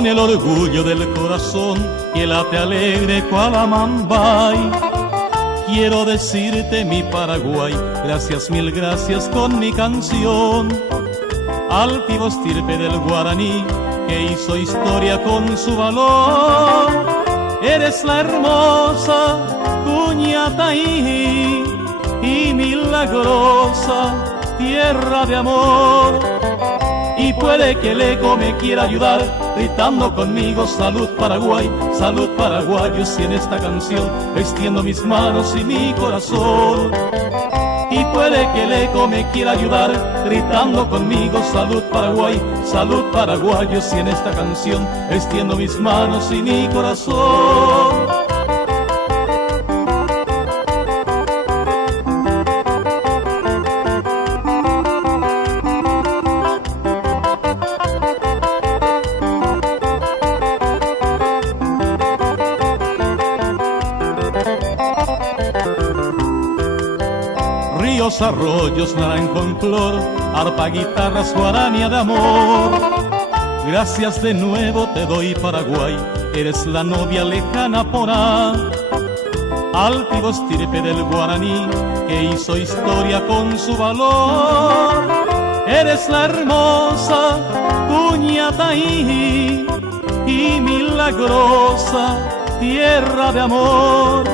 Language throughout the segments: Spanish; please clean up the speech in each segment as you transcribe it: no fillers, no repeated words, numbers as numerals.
con el orgullo del corazón que late alegre cual Amambay. Quiero decirte, mi Paraguay, gracias, mil gracias con mi canción. Altivo estirpe del guaraní que hizo historia con su valor. Eres la hermosa Cuñataí y milagrosa tierra de amor. Y puede que el eco me quiera ayudar gritando conmigo salud Paraguay, salud paraguayos, si en esta canción extiendo mis manos y mi corazón. Y puede que el eco me quiera ayudar gritando conmigo salud Paraguay, salud paraguayos, si en esta canción extiendo mis manos y mi corazón. Ríos, arroyos, naranjo en flor, arpa, guitarras, guarania de amor. Gracias de nuevo te doy, Paraguay, eres la novia lejana porá. Altivo estirpe del guaraní que hizo historia con su valor. Eres la hermosa Cuñataí y milagrosa tierra de amor.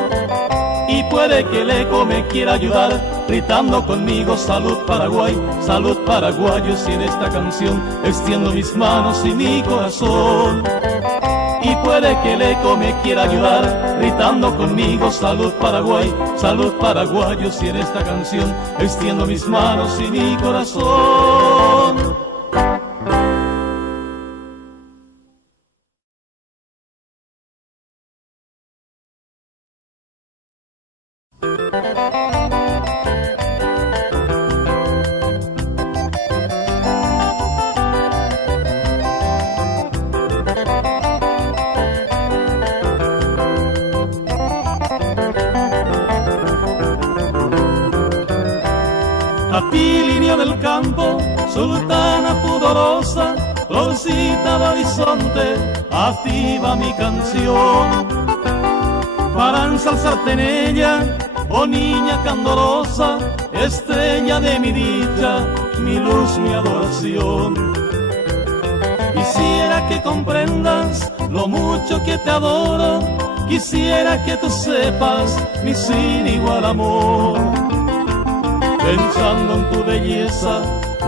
Y puede que el eco me quiera ayudar gritando conmigo salud Paraguay, salud paraguayos, si en esta canción extiendo mis manos y mi corazón. Y puede que el eco me quiera ayudar gritando conmigo salud Paraguay, salud paraguayos, si en esta canción extiendo mis manos y mi corazón. A ti, línea del campo, sultana pudorosa, florcita del horizonte, a ti va mi canción. Para ensalzarte en ella, oh niña candorosa, estrella de mi dicha, mi luz, mi adoración. Quisiera que comprendas lo mucho que te adoro, quisiera que tú sepas mi sin igual amor. Pensando en tu belleza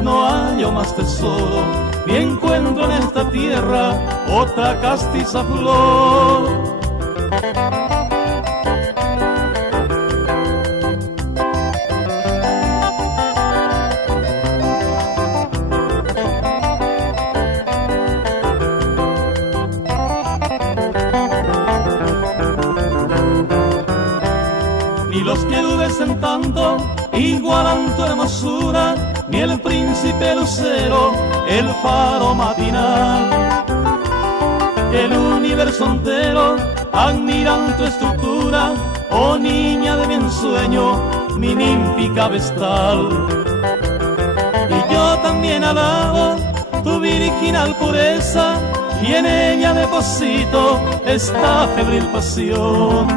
no hallo más tesoro, ni encuentro en esta tierra otra castiza flor. Ni los que dudes en tanto igualan tu hermosura, ni el príncipe lucero, el faro matinal. El universo entero admiran tu estructura, oh niña de mi ensueño, mi ninfa vestal. Y yo también alabo tu virginal pureza, y en ella deposito esta febril pasión.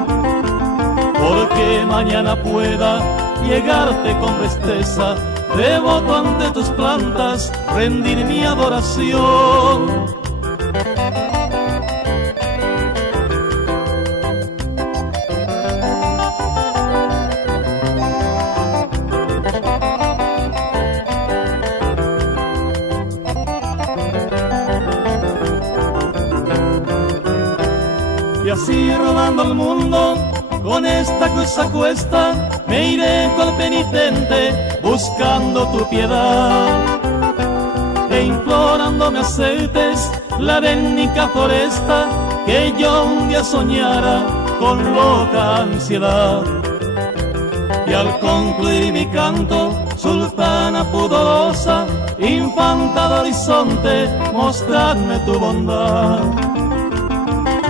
Porque mañana pueda llegarte con presteza, devoto ante tus plantas, rendir mi adoración. Y así rodando el mundo, con esta cruz a cuesta, me iré cual penitente buscando tu piedad. E implorando me aceptes la arénica floresta que yo un día soñara con loca ansiedad. Y al concluir mi canto, sultana pudorosa, infanta del horizonte, mostrarme tu bondad.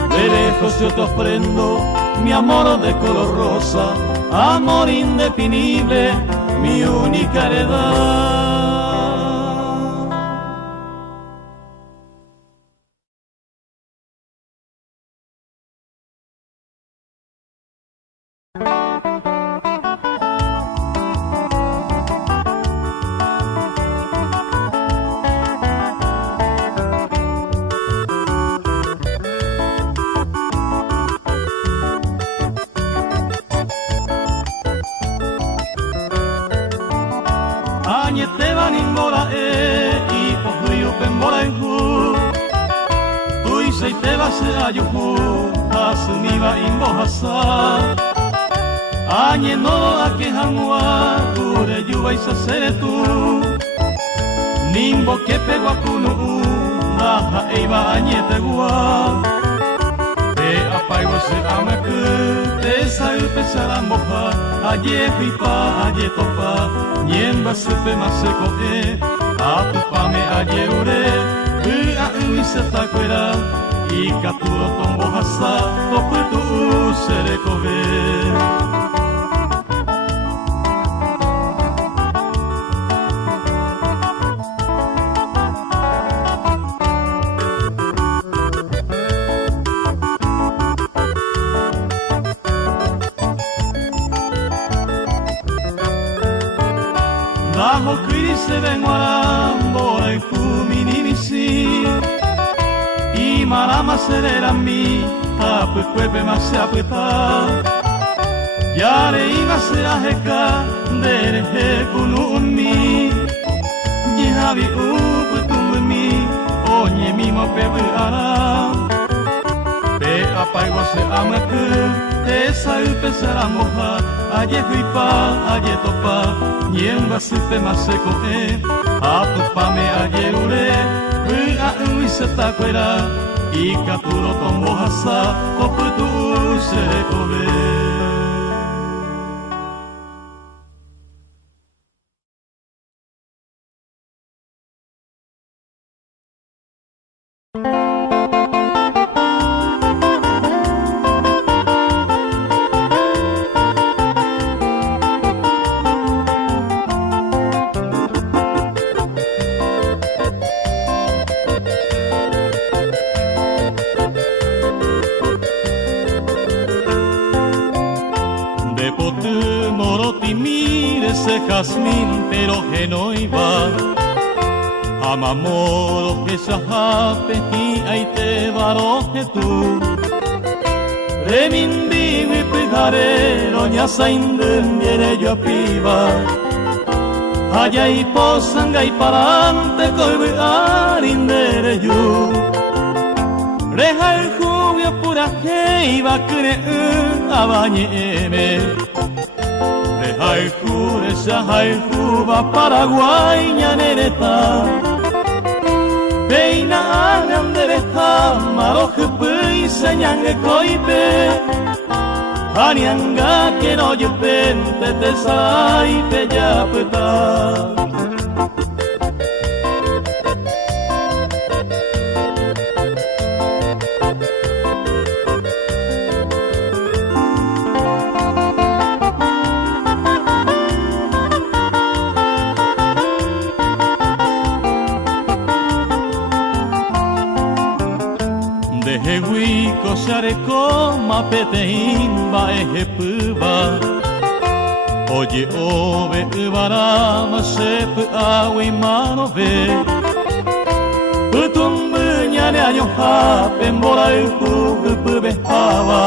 De lejos yo te ofrendo mi amor de color rosa, amor indefinible, mi única heredad. añete van imbora y pohuyo pembora en hu tu y se te va se ayuhu asumiba imbohasa añe no a que hangua kure yuba y se sere tu nimbo que pego a kunu naha eiba añete gua te apaigo se amaku te sayu pesara moja aye hipa aye topa niemba supe maseko a tu pame aye ure a ui se takuera y katuro tombo hasa topu tu sere kobe Bajo kiri se ven guarambora y kuminimisi y marama serera mi apu cuepe más se aputa yare iba se ajeka dere he kunumi yihabi uputumumi onye mimo pebu ara pe apaigo se amaku esa upesara moja aye huipa aye topa niemba supe maseko a tu pame aye ure a ui se takuera y katuro tombo hasa topu tu sere kobe jazmín pero genoiva amamoro que sahape y ahí te baroje tú remindi wipijarero ña saindem viene yo piba allá y posanga y parante coibe arindere yo reja el jubio pura que iba a creer a bañeme haiku esa haiku va Paraguay ñanereta peina andereta maroje pui señange koipe anianga que no yupente te sai pe yapeta Shareko mapete imba ejepuba Oye ove ubara masepu awi manove Utumbu nyane ayo hape mbora uku upube hawa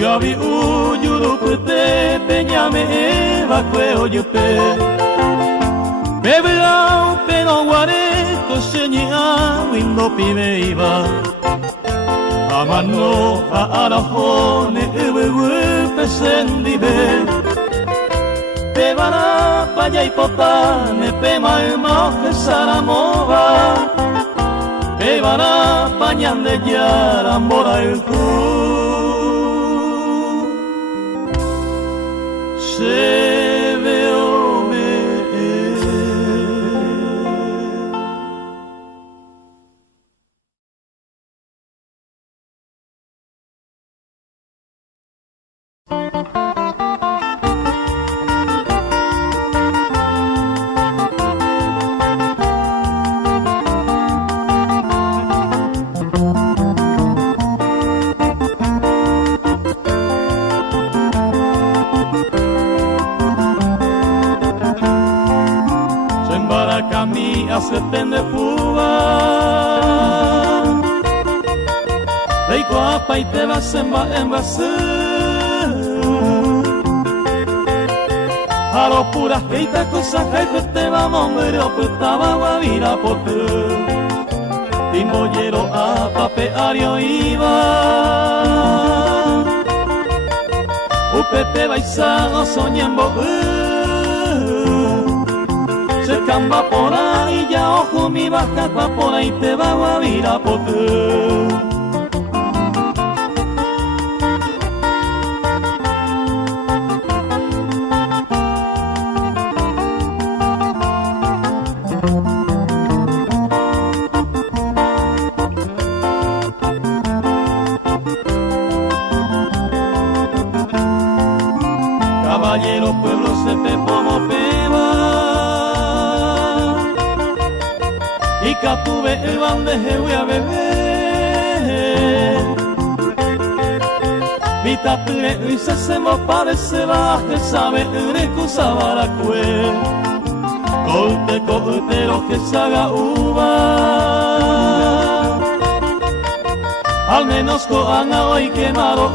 Yavi uyuru pute peñame eva kwe oyupe Bebelau peno ware koshenyi awindo pibe iba Amano a arahone uwe pesendibe Pebara paya ipotane pema emoje saramova Pebara pañande yarambora uku Se veo me Sepende fuga Reiko apa ite basen ba enbasu a los puras que ita cosas que te vamos a putaba guavira por tu timbollero a papeario iba upete baizado soñando se camba por ahí ya ojo mi baja por ahí te va guavira por tu caballero pueblo se te como peba y catuve el bandeje voy a beber vitatule y se semo parece baje sabe recusa baracue colte coltero que se haga uva al menos coana hoy quemaron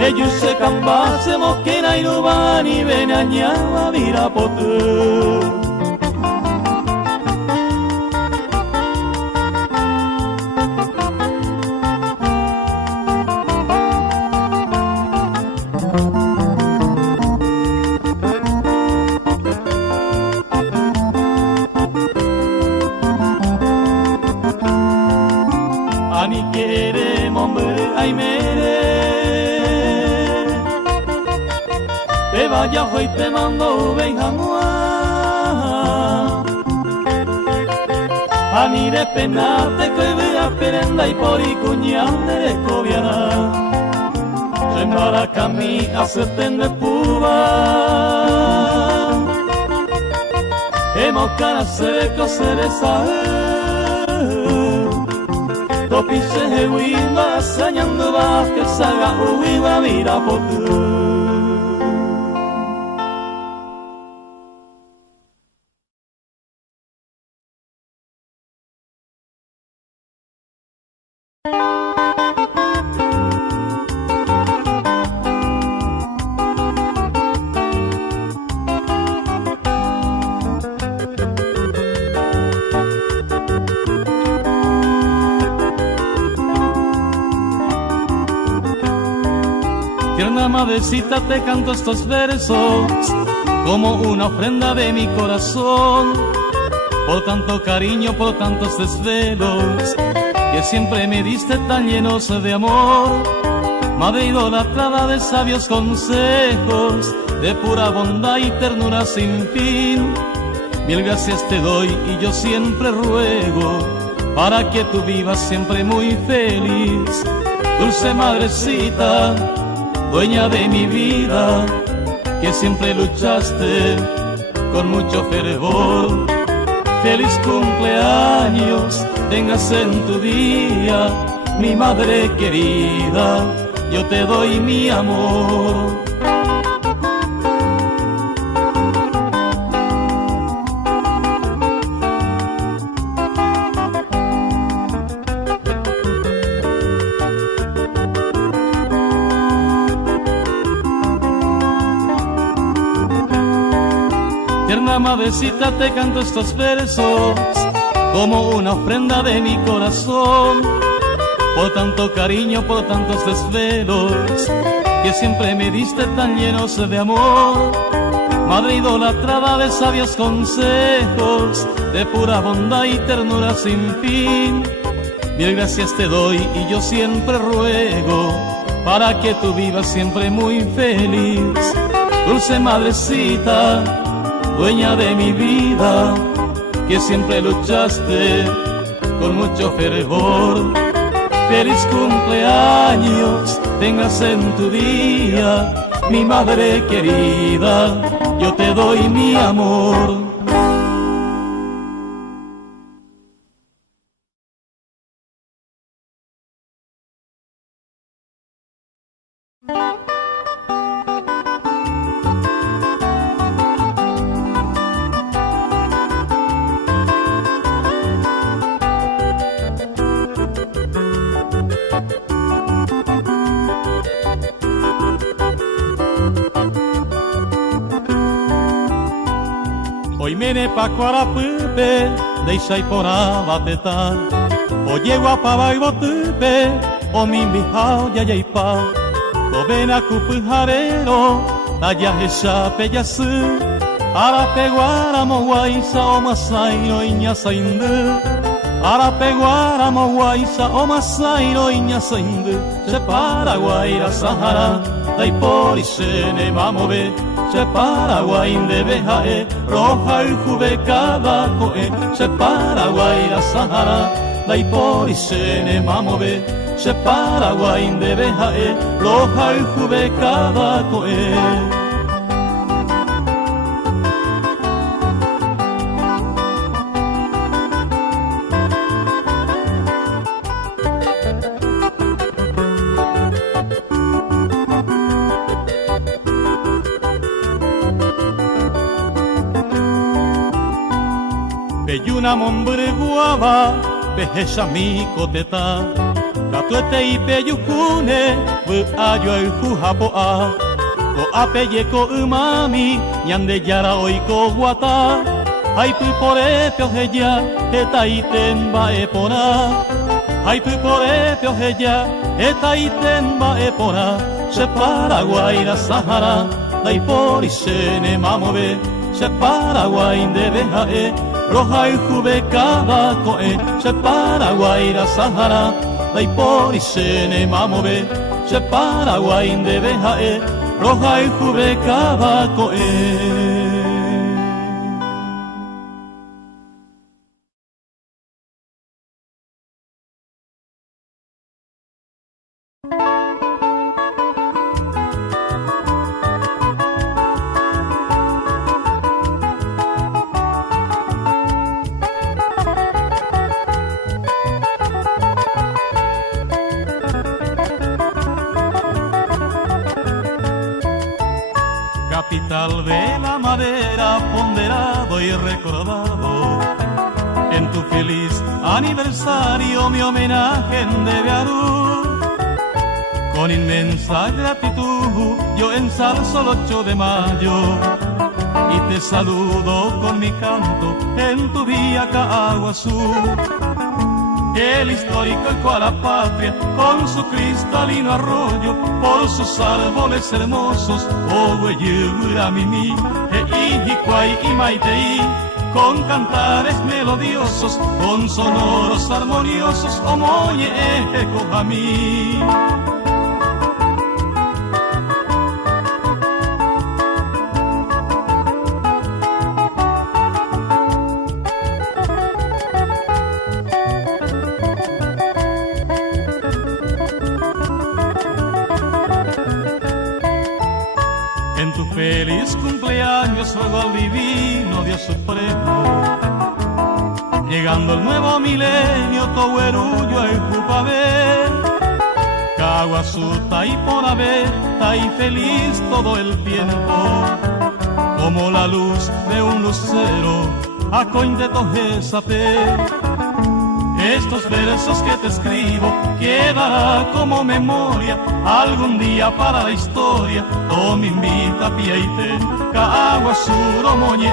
ellos se camba, se mosquena y no van y ven a ñama, mira por tú. Ani quiere, hombre, ay mere. Te vaya hoy te mando benjamua a ni de penate que vea perenda y por y cuñade de cobiana se embaraca mi acerten de puba hemos cara seco cereza topice de huiva sañando va que salga huiva mira por tu Tierna madrecita te canto estos versos como una ofrenda de mi corazón por tanto cariño, por tantos desvelos que siempre me diste tan llenos de amor. Madre idolatrada de sabios consejos, de pura bondad y ternura sin fin. Mil gracias te doy y yo siempre ruego para que tú vivas siempre muy feliz. Dulce madrecita, dueña de mi vida, que siempre luchaste con mucho fervor. Feliz cumpleaños, tengas en tu día, mi madre querida, yo te doy mi amor. Tierna madrecita te canto estos versos como una ofrenda de mi corazón por tanto cariño, por tantos desvelos que siempre me diste tan llenos de amor. Madre idolatrada de sabios consejos, de pura bondad y ternura sin fin. Mil gracias te doy y yo siempre ruego para que tú vivas siempre muy feliz. Dulce madrecita, dueña de mi vida, que siempre luchaste con mucho fervor. Feliz cumpleaños, tengas en tu día, mi madre querida, yo te doy mi amor. Hoy mene pa cuarapupe, deixai pora batetar. Oye guapa y botupe, o mi bijao ya yaipa. O ven a cupujarero, talla esa peyasu. Arape guaramo guaisa o masairo iña saindu. Arape guaramo guaisa o masairo iña saindu. Se Paraguaira Sahara, dai por isene vamos ver. Se Paraguay de bejae, roja y jubecada coe. Se Paraguaira Sahara, dai por isene vamos ver. Se Paraguay de bejae, roja y jubecada coe. Peyuna mombre guava, pejecha mi coteta. Catuete y peyucune, bu ayo el jujapoa. Ko apeyeko umami, ñande yara oiko guata. Hay pu pore piojeya, eta itemba epona. Hay pu pore piojeya, eta itemba epona. Se Paraguaira Sahara, dai por isene mamove. Se Paraguay de bejae, roja y jubecada coe. Se Paraguaira Sahara, dai por isene mamove. Se Paraguay de bejae, roja y jubecada coe. Capital de la madera, ponderado y recordado. En tu feliz aniversario mi homenaje debe Arú. Con inmensa gratitud yo ensalzo el 8 de mayo y te saludo con mi canto en tu vía Caguazú. El histórico Ecuador patria, con su cristalino arroyo, por sus árboles hermosos, Ogueyura, Mimi, Ijicuay y Maiteí, con cantares melodiosos, con sonoros armoniosos, Omoye, Ejecojamí. En tu feliz cumpleaños ruego al divino Dios supremo, llegando el nuevo milenio, Tohuerullo el Jupabé, Caguazú, Taiponabé, Tai feliz todo el tiempo, como la luz de un lucero, Acoin de Tojesapé. Estos versos que te escribo quedará como memoria algún día para la historia. Tomi invita piaite, Caguazú moñe,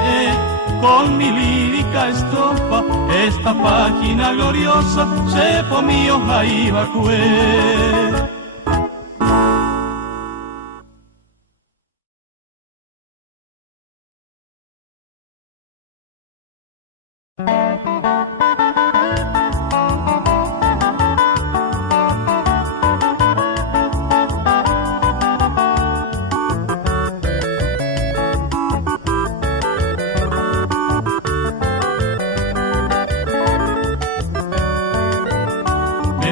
con mi lírica estrofa, esta página gloriosa, sepo mío jaibacue.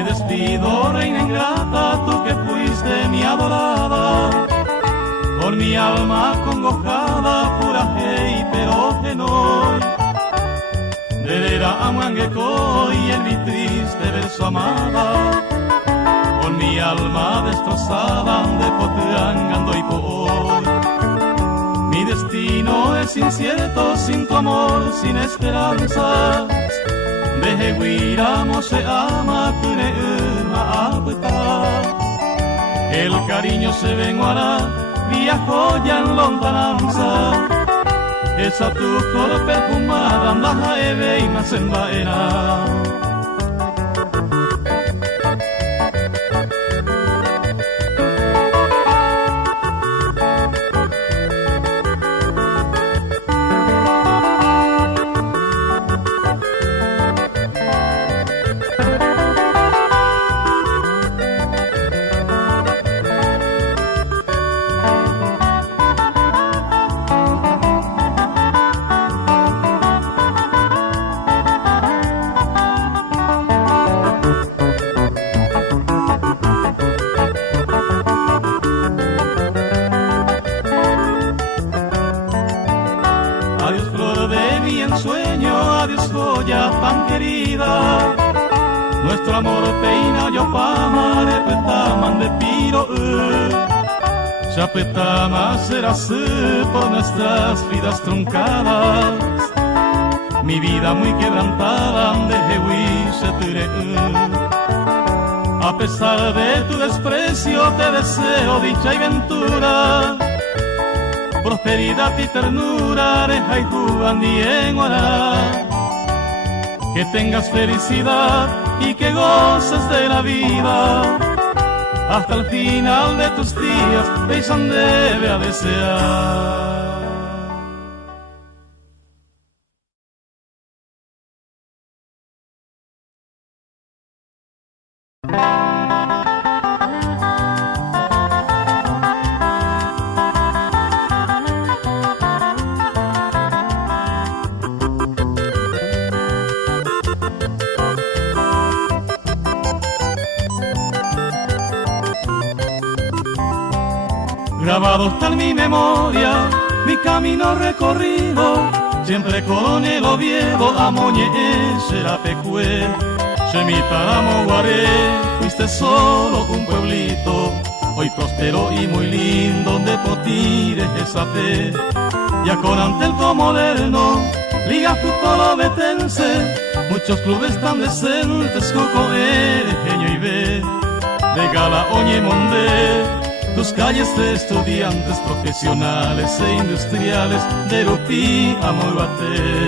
Despido, reina ingrata, tú que fuiste mi adorada, con mi alma congojada, pura hey, pero que no. Derera amanguecoy en mi triste verso amada, con mi alma destrozada, de poteangando y por. Mi destino es incierto, sin tu amor, sin esperanza. Bejeguiramo se ama, Cuneuma aputa. El cariño se venguará, viajó ya en lontananza. esa tu flor perfumada andaja eve y más en vaina. Adiós flor de mi ensueño, adiós joya tan querida. Nuestro amor peina yo pama de petaman de piro. Ya petama será por nuestras vidas truncadas. Mi vida muy quebrantada de Jehuise ture. A pesar de tu desprecio te deseo dicha y ventura. Prosperidad y ternura, reja y jugandi en Guará. Que tengas felicidad y que goces de la vida. Hasta el final de tus días, Peysan debe a desear. Grabado está en mi memoria, mi camino recorrido, siempre con el Oviedo, Amoñe, Xerapecue, Xemitaramo, Guaré, fuiste solo un pueblito, hoy próspero y muy lindo, donde potires esa fe. Ya con Antelco moderno, Liga Fútbol Ovetense, muchos clubes tan decentes, Coco, Erejeño y B, de Gala, Oñe, Mondé. Tus calles de estudiantes profesionales e industriales de Rupí a Moibate.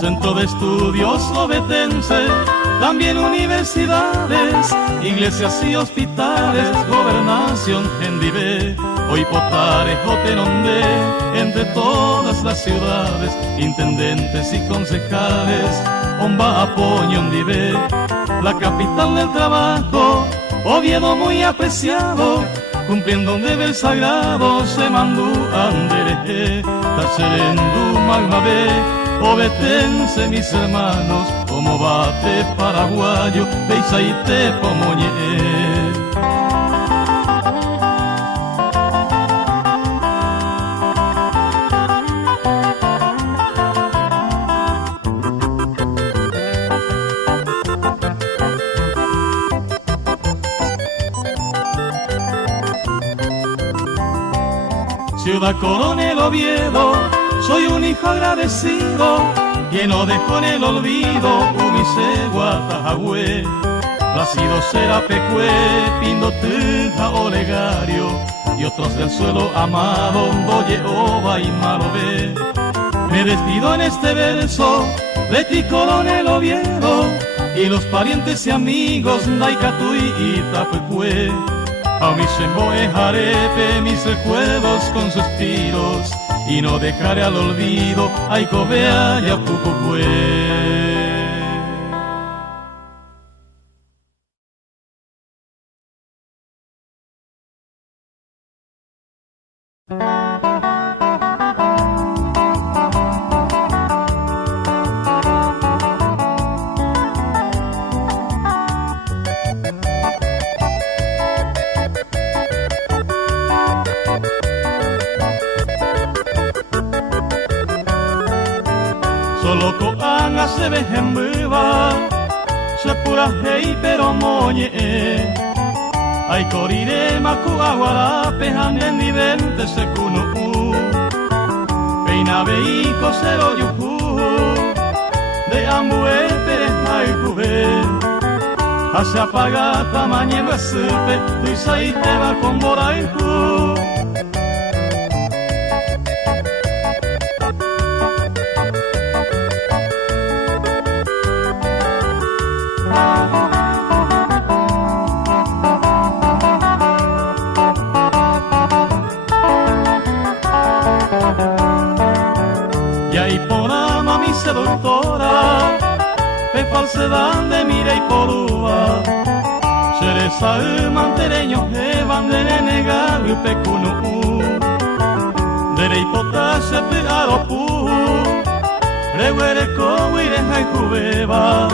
Centro de estudios ovetense, también universidades, iglesias y hospitales, gobernación en Divé, hoy Potare, Jotenondé, entre todas las ciudades, intendentes y concejales, Omba, Apoño, en Divé, la capital del trabajo, Oviedo muy apreciado, cumpliendo un deber sagrado, se mandó Andereje, Tacherendu, Magmabé, Ovetense, mis hermanos, como bate paraguayo, Peisaite, Pomoñe. Ciudad Coronel Oviedo, soy un hijo agradecido, que no dejó en el olvido, Umise, Guatajagüe, Plácido, Xerapecue, Pindo, Tuja, Olegario, y otros del suelo amado, Doye, Oba y Marobé. Me despido en este verso de ti, Coronel Oviedo, y los parientes y amigos, Daicatui y Tapecue. A mi Xemboe, Jarepe, mis recuerdos con suspiros, y no dejaré al olvido a Icobea y a Pucocue. Solo coanga se ve en viva, se pura hei pero moñe. Ay corire macu aguarape hanen vidente te secunu peina veiko cero yuhu de ambue pereja y cubé hacia apagata mañana supe tu sai te va con boraiku. Seductora, pe falsedad de mira y porúa, Cereza mantereño que van de negar y pecunu, de hipotasia pe aropu, reguere cohuire hay cubeba,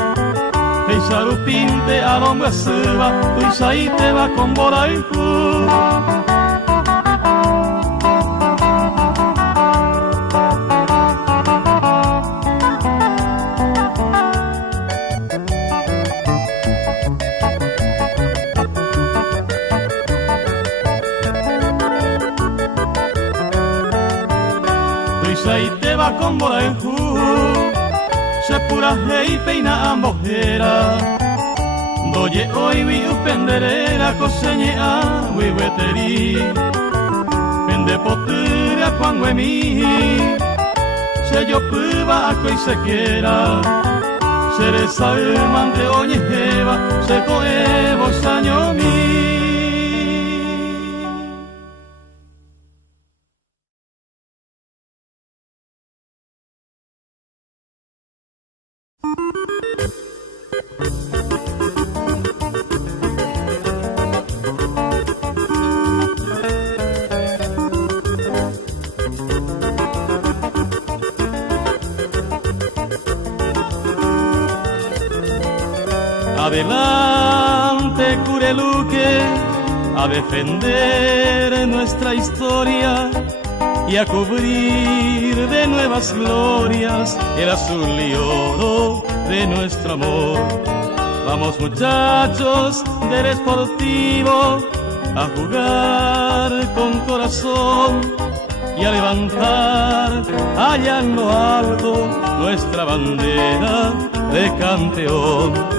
pe sarupinte aromba seba, tu isai te va con boraiku. Ahí te va con bola en ju, se pura y peina ambojera. Doye hoy vi penderera coseña wi weteri. Pende potira cuando mi, se yo puba a coi se quiera. Cereza mante oye jeva, se coevo saño mi. Adelante, Cureluque, a defender nuestra historia y a cubrir de nuevas glorias el azul y oro de nuestro amor. Vamos muchachos del Sportivo a jugar con corazón y a levantar allá en lo alto nuestra bandera de campeón.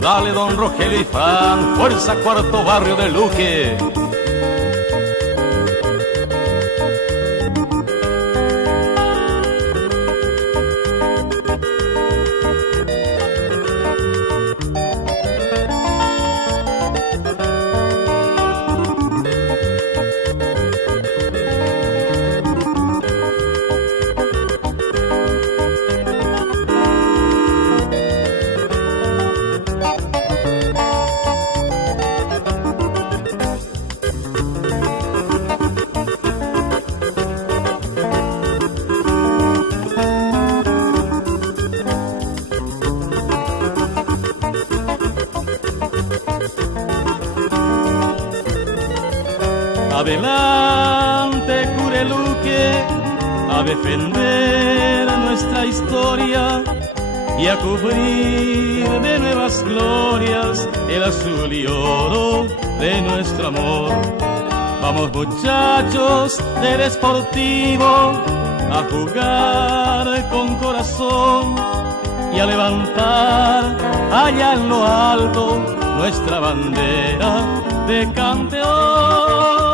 Dale, don Rogelio y Fran, fuerza cuarto barrio de Luque. Adelante, Cureluque, a defender nuestra historia y a cubrir de nuevas glorias el azul y oro de nuestro amor. Vamos muchachos del Sportivo a jugar con corazón y a levantar allá en lo alto nuestra bandera de campeón.